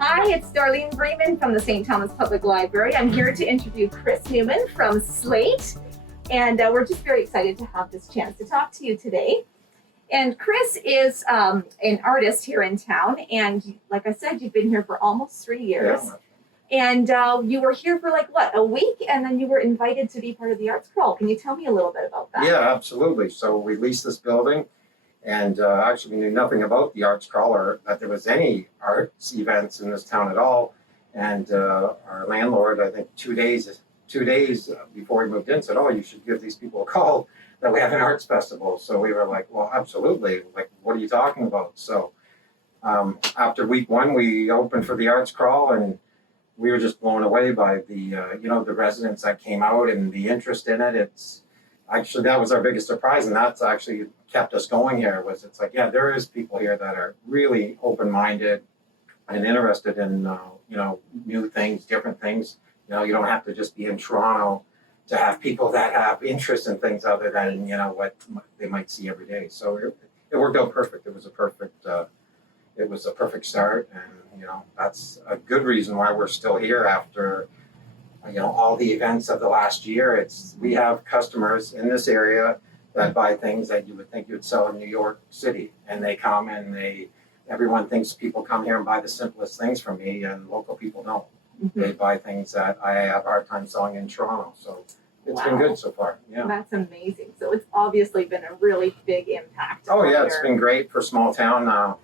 Hi, it's Darlene Freeman from the St. Thomas Public Library. I'm here to interview Chris Newman from Slate, and we're just very excited to have this chance to talk to you today. And Chris is an artist here in town, and like I said, you've been here for almost 3 years. Yeah. And you were here for like, what, a week? And then you were invited to be part of the Arts Crawl. Can you tell me a little bit about that? Yeah, absolutely. So we leased this building, and actually we knew nothing about the Arts Crawl or that there was any arts events in this town at all. And our landlord, I think 2 days before we moved in, said, "Oh, you should give these people a call that we have an arts festival." So we were like, "Well, absolutely. Like, what are you talking about?" So after week one, we opened for the Arts Crawl, and we were just blown away by the the residents that came out and the interest in it. It's actually, that was our biggest surprise, and that's actually kept us going here. It's like, yeah, there is people here that are really open-minded and interested in new things, different things. You don't have to just be in Toronto to have people that have interest in things other than what they might see every day. So it worked out perfect. It was a perfect start, and that's a good reason why we're still here after all the events of the last year. We have customers in this area that buy things that you would think you'd sell in New York City, and they come and everyone thinks people come here and buy the simplest things from me, and local people don't. Mm-hmm. They buy things that I have a hard time selling in Toronto. So it's been good so far. Yeah. That's amazing. So it's obviously been a really big impact. Oh yeah, it's been great for small town.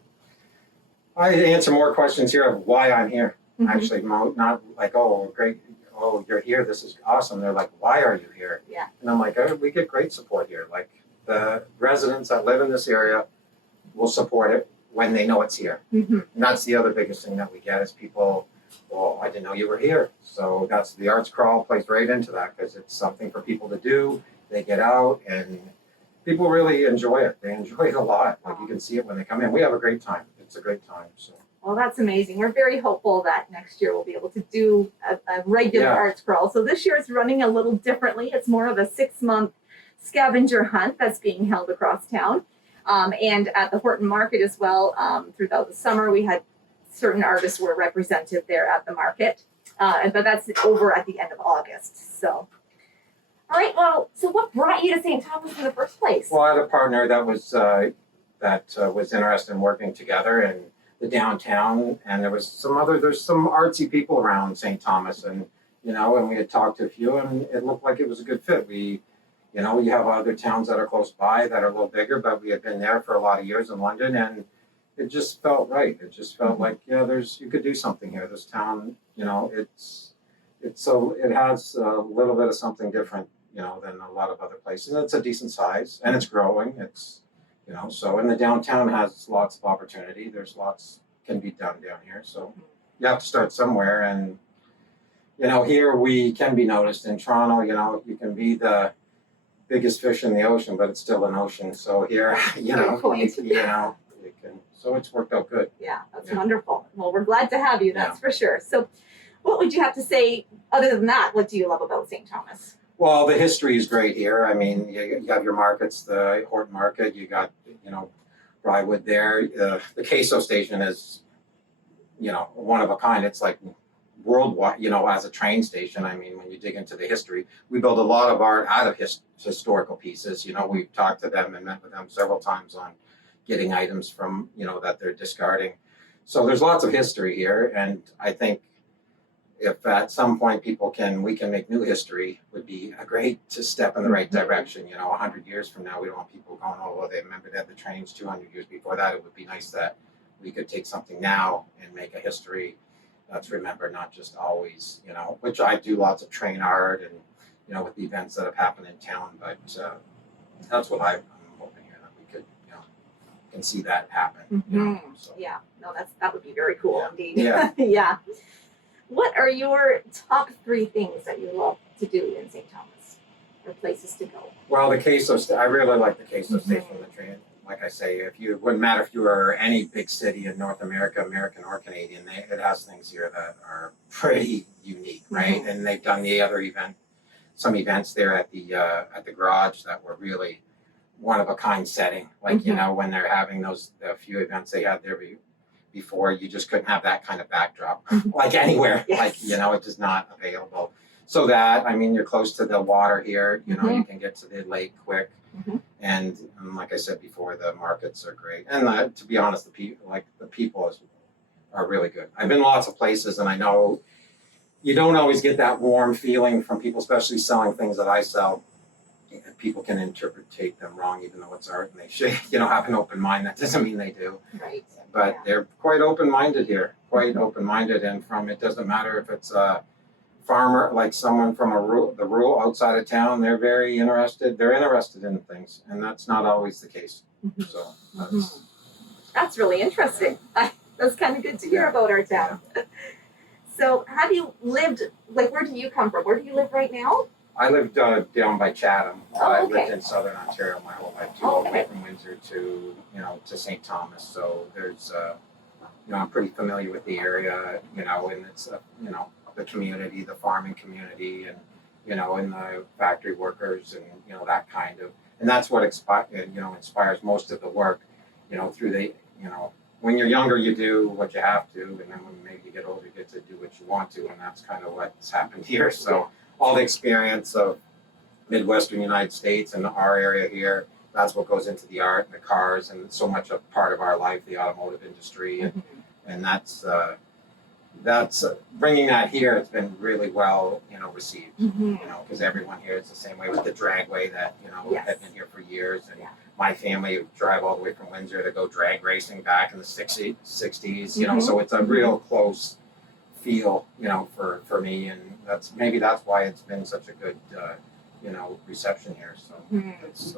I answer more questions here of why I'm here. Mm-hmm. Actually, not like, "Oh, great, oh, you're here, this is awesome." They're like, "Why are you here?" Yeah. And I'm like, "Oh, we get great support here. Like, the residents that live in this area will support it when they know it's here." Mm-hmm. And that's the other biggest thing that we get is people, "Well, I didn't know you were here." So that's the Arts Crawl plays right into that, because it's something for people to do. They get out, and people really enjoy it. They enjoy it a lot. Like, you can see it when they come in. We have a great time. It's a great time. So. Well, that's amazing. We're very hopeful that next year we'll be able to do a regular Arts Crawl. So this year it's running a little differently. It's more of a 6-month scavenger hunt that's being held across town. And at the Horton Market as well. Throughout the summer, we had certain artists were represented there at the market. But that's over at the end of August. So, all right. Well, so what brought you to St. Thomas in the first place? Well, I had a partner that was interested in working together in the downtown, and there's some artsy people around St. Thomas, and and we had talked to a few, and it looked like it was a good fit. We have other towns that are close by that are a little bigger, but we had been there for a lot of years in London, and it just felt right. It just felt like, you could do something here. This town, it has a little bit of something different, than a lot of other places. And it's a decent size, and it's growing. So, and the downtown has lots of opportunity. There's lots can be done down here. So you have to start somewhere. And, here we can be noticed. In Toronto, you can be the biggest fish in the ocean, but it's still an ocean. So here, Good point. you can, so it's worked out good. Yeah, that's wonderful. Well, we're glad to have you, that's for sure. So what would you have to say other than that? What do you love about St. Thomas? Well, the history is great here. I mean, you have your markets, the Horton Market, you got, Briarwood there. The Queso station is, one of a kind. It's like worldwide, as a train station. I mean, when you dig into the history, we build a lot of art out of historical pieces. We've talked to them and met with them several times on getting items from, that they're discarding. So there's lots of history here, and I think if at some point we can make new history, would be a great to step in the right direction. 100 years from now, we don't want people going, "Oh, well, they remember that the trains 200 years before that." It would be nice that we could take something now and make a history that's remembered, not just always, which I do lots of train art and, with the events that have happened in town. But that's what I'm hoping here, that we could, can see that happen. So. Yeah, no, that would be very cool indeed. Yeah. Yeah. What are your top 3 things that you love to do in St. Thomas, or places to go? Well, the Queso, I really like the Queso station, the train. Like I say, it wouldn't matter if you were any big city in North America, American or Canadian, it has things here that are pretty unique, right? Mm-hmm. And they've done some events there at the garage that were really one of a kind setting. Like, when they're having the few events they had there before, you just couldn't have that kind of backdrop, like anywhere, Yes. like, it's just not available. So that, I mean, you're close to the water here, you can get to the lake quick. Mhm. And like I said before, the markets are great. And to be honest, the people are really good. I've been lots of places, and I know you don't always get that warm feeling from people, especially selling things that I sell. People can interpret them wrong, even though it's art, and they should, have an open mind. That doesn't mean they do. Right. But Yeah. they're quite open-minded here, quite open-minded. And it doesn't matter if it's a farmer, like someone from the rural outside of town, they're very interested. They're interested in things, and that's not always the case. Mhm. So That's really interesting. That's kind of good to hear about our town. So have you lived, like, where do you come from? Where do you live right now? I lived down by Chatham. Oh, I okay. lived in southern Ontario my whole life too, all the way Okay. from Windsor to to St. Thomas. So there's I'm pretty familiar with the area, and it's the community, the farming community, and and the factory workers, and that kind of, and that's what inspires most of the work, through the when you're younger you do what you have to, and then when maybe you get older you get to do what you want to, and that's kind of what's happened here. So all the experience of Midwestern United States and our area here, that's what goes into the art and the cars, and so much a part of our life, the automotive industry, and that's bringing that here. It's been really well received, because everyone here is the same way with the dragway that Yes. had been here for years, and Yeah. my family would drive all the way from Windsor to go drag racing back in the 60s, Mhm. so it's a real close feel, for me, and that's why it's been such a good reception here. So it's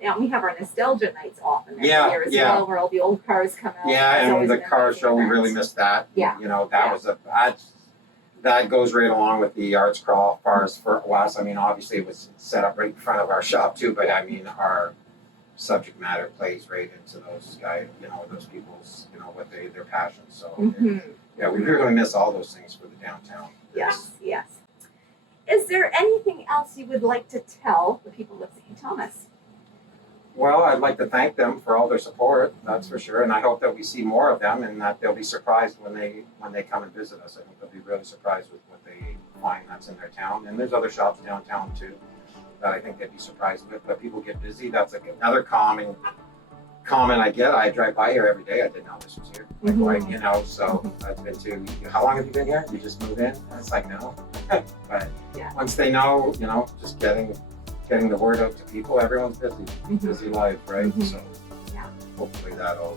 Yeah, we have our nostalgia nights often every Yeah, year as yeah. well, where all the old cars come out. yeah, It's always and the an car amazing show, we event. really missed that. Yeah. That was that goes right along with the arts crawl for us. I mean, obviously it was set up right in front of our shop too, but I mean, our subject matter plays right into those guys, those people's, what their passion. So yeah, we really miss all those things for the downtown. Yes, yes. Is there anything else you would like to tell the people of St. Thomas? Well, I'd like to thank them for all their support, that's for sure, and I hope that we see more of them, and that they'll be surprised when they come and visit us. I think they'll be really surprised with what they find that's in their town. And there's other shops downtown too that I think they'd be surprised with. But people get busy. That's like another comment I get. I drive by here every day. I didn't know this was here. Like, so I've been to. How long have you been here? You just moved in? And it's like, no. But Yeah. once they know, just getting the word out to people. Everyone's busy life, right? So Yeah. hopefully that'll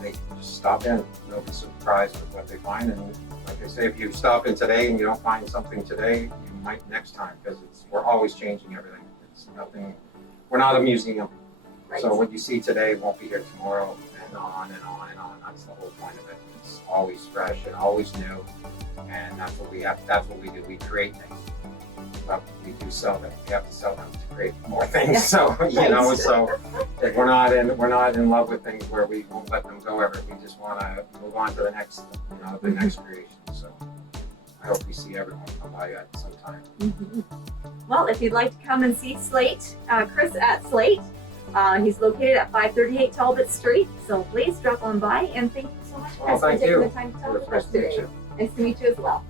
they can just stop in. They'll be surprised with what they find. And like I say, if you stop in today and you don't find something today, you might next time, because we're always changing everything. It's nothing. We're not a museum. Right. So what you see today won't be here tomorrow, and on and on and on. That's the whole point of it. It's always fresh and always new, and that's what we have. That's what we do. We create things, but we do sell them. We have to sell them to create more things. Yeah. So Right. so if we're not in love with things where we won't let them go ever. We just want to move on to the next, the next creation. So I hope we see everyone come by at some time. Well, if you'd like to come and see Slate, Chris at Slate, he's located at 538 Talbot Street. So please drop on by, and thank you so much, Chris, Well, for thank taking you. the time to talk It was with nice us to meet today. you. Nice to meet you as well.